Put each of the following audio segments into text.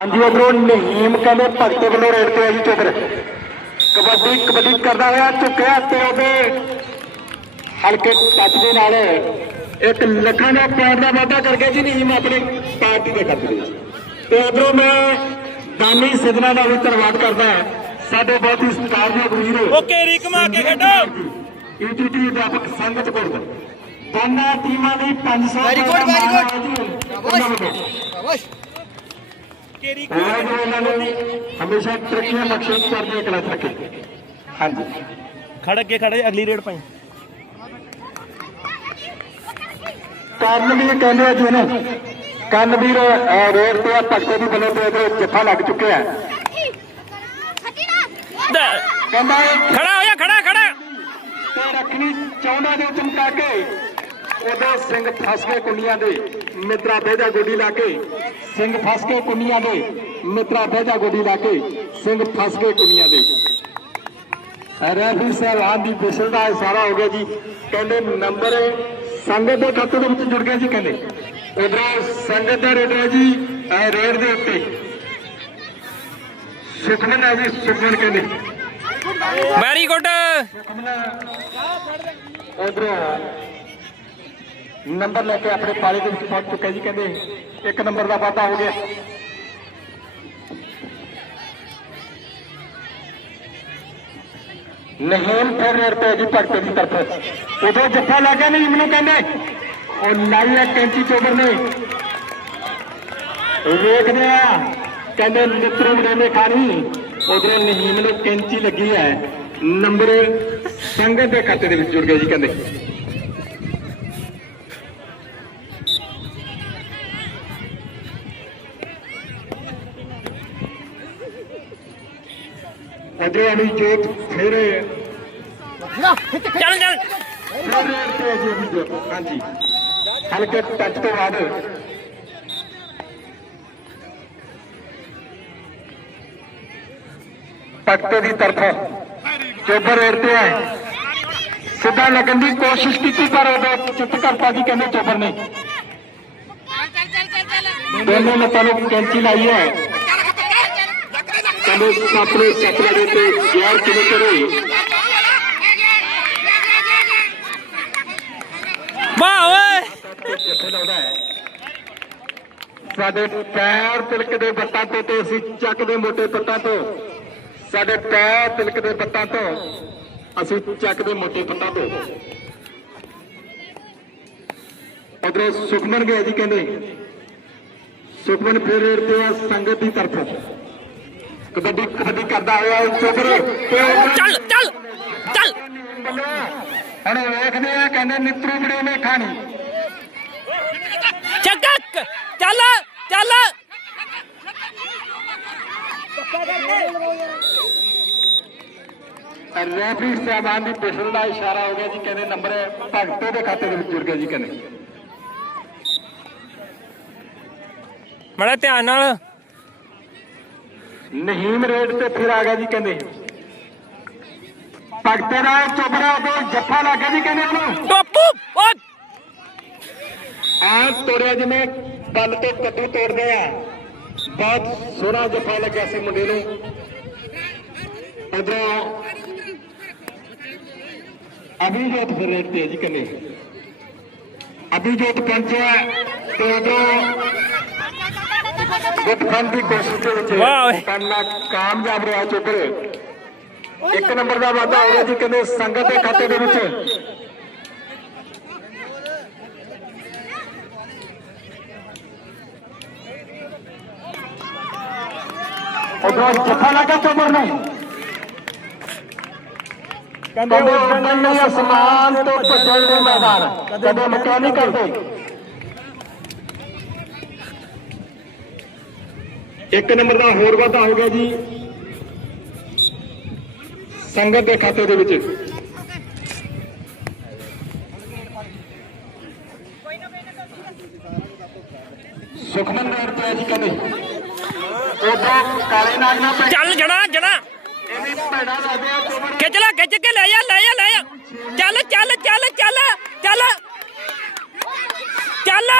ਹਾਂਜੀ ਉਧਰੋਂ ਨਹੀਮ ਕਹਿੰਦੇ ਭਗਤ ਵੱਲੋਂ ਰੇਡ ਤੇ ਆ ਜੀ ਕਬੱਡੀ ਕਬੱਡੀ ਕਰਦਾ ਹੋਇਆ ਚੁੱਕਿਆ ਤੇ ਉਹਦੇ ਹਲਕੇ ਟੱਚ ਦੇ ਨਾਲ ਇੱਕ ਲੱਖਾਂ ਦਾ ਪਿਆਰ ਦਾ ਵਾਅਦਾ ਕਰਕੇ ਜੀ ਨਹੀਮ ਆਪਣੀ ਪਾਰਟੀ ਦੇ ਖਾਤੇ ਦੇ ਵਿੱਚ। ਤੇ ਉਧਰੋਂ ਮੈਂ ਦਾਨੀ ਸਿਦਨਾ ਦਾ ਵੀ ਧੰਨਵਾਦ ਕਰਦਾ ਸਾਡੇ ਬਹੁਤ ਹੀ ਸਤਿਕਾਰਯੋਗ ਵੀਰ। ਓਕੇ ਰੀਕ ਮਾਰ ਕੇ ਖੇਡੋ। ਈਟੀਟੀ ਅਧਿਆਪਕ ਸੰਗਤ ਕੋਲ। ਦੋਨਾਂ ਟੀਮਾਂ ਦੀ 500 Very good, very good. good ਕੇ ਨੇ ਹਮੇਸ਼ਾ ਤਰੱਕੀਆਂ ਮਕਸਦ ਕਰਦੇ ਕਲਚ ਰੱਖੇ ਹਾਂਜੀ। ਖੜ ਅੱਗੇ ਖੜੇ ਅਗਲੀ ਰੇਡ ਪਾਈ ਕਰਨਵੀਰ ਕਹਿੰਦੇ ਆ ਜੀ ਇਹਨੂੰ ਕਰਨਵੀਰ ਅਹ, ਰੋਡ ਤੇ ਆ ਭਗਤੇ ਦੀ ਵੱਲੋਂ ਤੇ ਜੱਫਾ ਲੱਗ ਚੁੱਕਿਆ ਕਹਿੰਦਾ ਖੜਾ ਹੋ ਜਾ ਖੜਾ ਖੜਾ। ਤੇ ਰੱਖਣੀ ਚਾਹੁੰਦਾ ਦੇ ਚਮਕਾ ਕੇ। ਉਹਦੇ ਸਿੰਘ ਫਸ ਕੇ ਕੁੰਡੀਆਂ ਦੇ ਮਿੱਤਰਾ ਬੇਜਾ ਗੋਡੀ ਲਾ ਕੇ ਸਿੰਘ ਫਸ ਕੇ ਕੁੰਡੀਆਂ ਦੇ ਮਿੱਤਰਾ ਬੇਜਾ ਗੋਡੀ ਲਾ ਕੇ ਸਿੰਘ ਫਸ ਕੇ ਕੁੰਡੀਆਂ ਦੇ। ਰੈਫਰੀ ਸਾਹਿਬਾਨ ਦੀ ਬਿਸ਼ਲ ਦਾ ਇਸ਼ਾਰਾ ਹੋ ਗਿਆ ਜੀ। ਕਹਿੰਦੇ ਨੰਬਰ ਸੰਗਤ ਦੇ ਖਾਤੇ ਦੇ ਵਿੱਚ ਜੁੜ ਗਿਆ ਜੀ ਕਹਿੰਦੇ। ਉਧਰ ਸੰਗਤ ਦਾ ਰੇਡ ਹੈ ਜੀ ਇਹ ਰੇਡ ਦੇ ਉੱਤੇ। ਸੁਖਮਨ ਹੈ ਜੀ ਸੁਖਮਨ ਕਹਿੰਦੇ। Very good. ਉਧਰ ਨੰਬਰ ਲੈ ਕੇ ਆਪਣੇ ਪਾਲੇ ਦੇ ਵਿੱਚ ਪਹੁੰਚ ਚੁੱਕਾ ਜੀ, ਕਹਿੰਦੇ ਇੱਕ ਨੰਬਰ ਦਾ ਵਾਧਾ ਹੋ ਗਿਆ। ਨਹੀਮ ਫਿਰ ਰੇਡ ਤੇ ਜੀ ਭਗਤ ਦੀ ਤਰਫ। ਉਦੋਂ ਜੱਫਾ ਲੱਗਾ ਨਹੀਂ ਮੈਨੂੰ ਕਹਿੰਦੇ, ਉਹ ਲਾਈਆ ਕੈਂਚੀ ਚੋਬਰ ਨੇ। ਵੇਖਦੇ ਆ, ਕਹਿੰਦੇ ਮਿੱਤਰ ਬੜੇਨੇ ਖਾਣੀ, ਉਧਰੋਂ ਨਹੀਮ ਨੂੰ ਕੈਂਚੀ ਲੱਗੀ ਹੈ। ਨੰਬਰ ਸੰਗਤ ਦੇ ਖਾਤੇ ਦੇ ਵਿੱਚ ਜੁੜ ਗਿਆ ਜੀ, ਕਹਿੰਦੇ। ਵਾਲੀ ਜੋਤ ਫਿਰ। ਚੱਲ। ਚੱਲ ਫਿਰ ਤੇ ਅਜੇ ਵੀ ਜੋਤ ਹਾਂਜੀ। ਹਲਕੇ ਟੱਚ ਤੋਂ ਬਾਅਦ। ਭਗਤ ਦੀ ਤਰਫ ਚੋਬਰ ਰੇਡ ਤੇ ਹੈ ਸਿੱਧਾ ਲੱਗਣ ਦੀ ਕੋਸ਼ਿਸ਼ ਕੀਤੀ ਪਰ ਉਹ ਚੁੱਪ ਕਰਤਾ ਜੀ ਕਹਿੰਦੇ ਚੋਬਰ ਨੇ। ਦੋਨੋਂ ਨੂੰ ਕੈਂਚੀ ਲਾਈ ਹੈ। ਆਪਣੇ ਤੇ ਵਾਹ ਓਏ। ਸਾਡੇ ਪੈਰ ਤਿਲਕਦੇ ਬੱਤਾਂ ਤੋਂ ਤੇ ਅਸੀਂ ਚੱਕਦੇ ਮੋਟੇ ਪੱਤਾਂ ਤੋਂ। ਸਾਡੇ ਪੈਰ ਤਿਲਕਦੇ ਬੱਤਾਂ ਤੋਂ ਅਸੀਂ ਚੱਕਦੇ ਮੋਟੇ ਪੱਤਾਂ ਤੋਂ। ਉਧਰ ਸੁਖਮਨ ਗਿਆ ਜੀ ਕਹਿੰਦੇ ਸੁਖਮਨ ਫਿਰ ਰੇਡ ਤੇ ਆ ਸੰਗਤ ਦੀ ਤਰਫੋਂ। ਕਬੱਡੀ ਕਬੱਡੀ ਕਰਦਾ ਹੋਇਆ ਉਹ ਚੱਲ ਚੱਲ ਚੱਲ। ਹੁਣ ਵੇਖਦੇ ਆ ਕਹਿੰਦੇ ਨਿੱਤਰੂ ਬੜੇ ਨੇ। ਖਾਣੀ ਚੱਕ ਚੱਲ। ਚੱਲ ਰੈਫਰੀ ਸਾਹਿਬਾਨ ਦੀ ਪਿਛਲ ਦਾ ਇਸ਼ਾਰਾ ਹੋ ਗਿਆ ਜੀ ਕਹਿੰਦੇ ਨੰਬਰ ਭਗਤੋ ਦੇ ਖਾਤੇ ਦੇ ਵਿੱਚ ਜੁੜ ਗਿਆ ਜੀ ਕਹਿੰਦੇ। ਮੜਾ ਧਿਆਨ ਨਾਲ ਨਹੀਮ ਰੇਡ ਤੇ ਫਿਰ ਆ ਗਿਆ ਜੀ ਕਹਿੰਦੇ। ਭਗਤੇ ਦਾ ਚੋਬਰਾ ਤੋਂ ਜੱਫਾ ਲੱਗ ਗਿਆ ਜੀ ਕਹਿੰਦੇ ਉਹਨੂੰ। ਟੋਪੂ ਆ ਤੋੜਿਆ ਜਿਵੇਂ ਬੱਲ ਤੋਂ ਕੱਦੂ ਤੋੜਦੇ ਆ। ਬਹੁਤ ਸੋਹਣਾ ਜੱਫਾ ਲੱਗਿਆ ਸੀ ਮੁੰਡੇ ਨੂੰ। ਉਧਰੋਂ ਅਭਿਜੋਤ ਫਿਰ ਰੇਡ ਤੇ ਜੀ ਕਹਿੰਦੇ। ਅਭਿਜੋਤ ਪਹੁੰਚਿਆ ਤੇ ਉਧਰੋਂ ਗੁੱਟਖੰਡ ਦੀ ਕੋਸ਼ਿਸ਼ ਦੇ ਵਿੱਚ ਵਾਹ ਓਏ। ਕਰਨਾ ਕਾਮਯਾਬ ਰਿਹਾ ਚੋਬਰ ਇੱਕ ਨੰਬਰ ਦਾ ਵਾਧਾ ਹੋ ਗਿਆ ਜੀ ਕਹਿੰਦੇ ਸੰਗਤ ਦੇ ਖਾਤੇ ਦੇ ਵਿੱਚ। ਉਧਰੋਂ ਜੱਫਾ ਲੱਗਾ ਚੋਬਰ ਨੂੰ। ਕਹਿੰਦੇ ਉੱਡਣ ਨਹੀਂ ਅਸਮਾਨ ਤੋਂ ਭੱਜਣ ਦੇ ਮੈਦਾਨ। ਕਦੇ ਮੁੱਕਿਆ ਨਹੀਂ ਇੱਕ ਨੰਬਰ ਦਾ ਹੋਰ ਵਾਧਾ ਹੋ ਗਿਆ ਜੀ। ਸੰਗਤ ਦੇ ਖਾਤੇ ਦੇ ਵਿੱਚ। ਸੁਖਮਨ ਰੇਡ ਤੇ ਜੀ ਕਹਿੰਦੇ ਉਦੋਂ ਕਾਲੇ ਨਾਗ ਨਾ ਪੈ ਚੱਲ ਜਣਾ ਜਣਾ। ਖਿੱਚ ਲੈ ਖਿੱਚ ਕੇ ਲੈ ਜਾ ਲੈ ਜਾ ਲੈ ਜਾ ਚੱਲ ਚੱਲ ਚੱਲ ਚੱਲ ਚੱਲ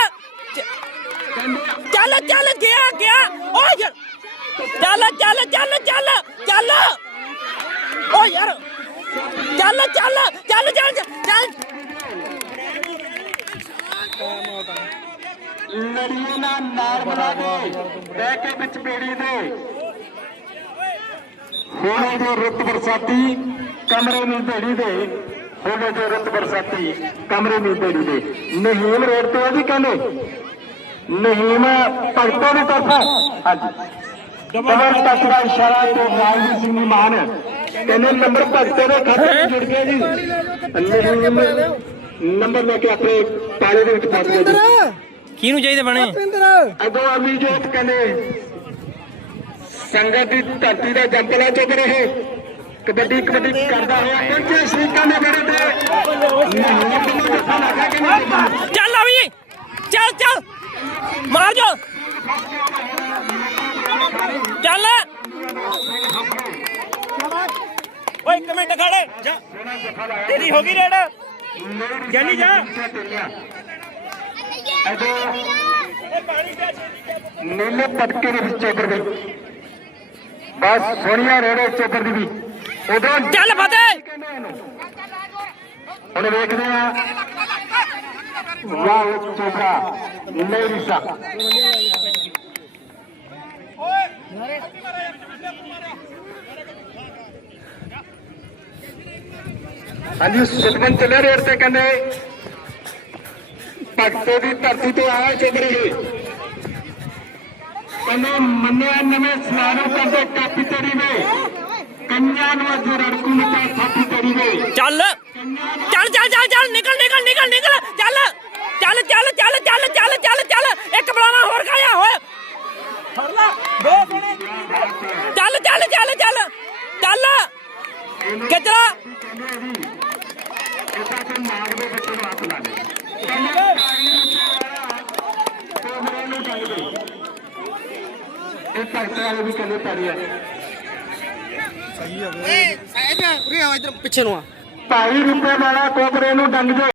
ਚੱਲ ਚੱਲ ਗਿਆ ਗਿਆ ਓ ਯਾਰ ਚੱਲ ਚੱਲ ਚੱਲ ਓ ਯਾਰ, ਚੱਲ ਚੱਲ ਚੱਲ ਚੱਲ ਚੱਲ। ਲੜੀਏ ਨਾ ਨਾਲ ਬਣਾ ਕੇ ਬਹਿ ਕੇ ਵਿੱਚ ਪੀੜੀ ਦੇ। ਹੋਣੇ ਜੋ ਰੁੱਤ ਬਰਸਾਤੀ, ਕਮਰੇ ਨੂੰ ਢੇੜੀ ਦੇ। ਹੋਣੇ ਜੋ ਰੁੱਤ ਬਰਸਾਤੀ, ਕਮਰੇ ਨੂੰ ਢੇੜੀ ਦੇ। ਨਹੀਮ ਰੋਡ ਤੇ ਆ ਜੀ ਕਹਿੰਦੇ? ਨਹੀਮ ਭਗਤੋਂ ਦੀ ਤਰਫੋਂ। ਹਾਂਜੀ। ਕਮਰ ਤੱਕ ਦਾ ਇਸ਼ਾਰਾ ਤੇ ਰਾਜਵੀਰ ਸਿੰਘ ਮਾਨ ਕਹਿੰਦੇ ਨੰਬਰ ਭਗਤੋਂ ਦੇ ਖਾਤੇ ਵਿੱਚ ਜੁੜ ਗਿਆ ਜੀ। ਨੰਬਰ ਲੈ ਕੇ ਆਪਣੇ ਤਾਲੇ ਦੇ ਵਿੱਚ ਫਸ ਗਿਆ ਜੀ। ਕਿਹਨੂੰ ਚਾਹੀਦੇ ਬਣੇ? ਅਗੋ ਅਮੀ ਜੋਤ ਕਹਿੰਦੇ ਸੰਗਤ ਦੀ ਧਰਤੀ ਦਾ ਜੰਪਲਾ ਚੁੱਕ ਰਹੇ। ਕਬੱਡੀ ਕਬੱਡੀ ਕਰਦਾ ਹੋਇਆ ਪਹੁੰਚੇ ਸ਼ਰੀਕਾਂ ਦੇ ਬੇੜੇ ਤੇ? ਚੱਲ ਵੀ। ਚੱਲ ਚੱਲ। ਮਾਰ ਜਾ। ਚੱਲ। ਓਏ ਇੱਕ ਮਿੰਟ ਖੜੇ। ਜਾ। ਤੇਰੀ ਹੋ ਗਈ ਰੇਡ। ਜਾਨੀ ਜਾ। ਅਗੋ ਨੀਲੇ ਪਟਕੇ ਦੇ ਵਿੱਚ ਚੋਬਰ ਦੇ। ਬਸ ਸੋਨੀਆ ਰੋੜੇ ਚੋਬਰ ਦੀ ਵੀ। ਉਦੋਂ ਚੱਲ ਫਤਿਹ। ਹੁਣ ਵੇਖਦੇ ਆ। ਵਾਹ ਚੋਬਰਾ ਨਹੀਂ ਸਾ ਹਾਂਜੀ ਸੁਖਮਨ ਚੱਲੇ ਰੋਡ ਤੇ ਕਹਿੰਦੇ ਭਗਤੋ ਦੀ ਧਰਤੀ ਤੋਂ ਆਇਆ ਚੋਬਰੇ ਇਹ ਕਹਿੰਦੇ ਮੰਨਿਆ ਨਵੇਂ ਸਲਾਰੂ ਕਰਦੇ ਕਾਪੀ ਤੇਰੀ ਵੇ ਕੰਨਿਆਂ ਨੂੰ ਅੱਜ ਰੜਕੂ ਨਿਕਾ ਥਾਪੀ ਤੇਰੀ ਵੇ ਚੱਲ ਚੱਲ ਚੱਲ ਚੱਲ ਚੱਲ ਨਿਕਲ ਨਿਕਲ ਨਿਕਲ ਨਿਕਲ ਚੱਲ ਚੱਲ ਚੱਲ ਚੱਲ ਚੱਲ ਚੱਲ ਚੱਲ ਚੱਲ ਇੱਕ ਬਲਾਣਾ ਹੋਰ ਖਾਇਆ ਹੋਏ ਫੜ ਲਾ ਦੋ ਸਣੇ ਚੱਲ ਚੱਲ ਚੱਲ ਚੱਲ ਚੱਲ ਕਿੱਧਰ ਇਹਦਾ ਤੇ ਨਾਗ ਦੇ ਬੱਚੇ ਨੂੰ ਹੱਥ ਲਾ ਦੇ ਇਹ ਭਗਤ ਵਾਲੇ ਵੀ ਕਹਿੰਦੇ ਪੈਰੀ ਆ। ਏ ਸਾਈਡ ਉਰੇ ਆ ਇਧਰ ਪਿੱਛੇ ਨੂੰ ਆ। ਢਾਈ ਰੁਪਏ ਵਾਲਾ ਕੋਬਰੇ ਨੂੰ ਡੰਗ ਜੇ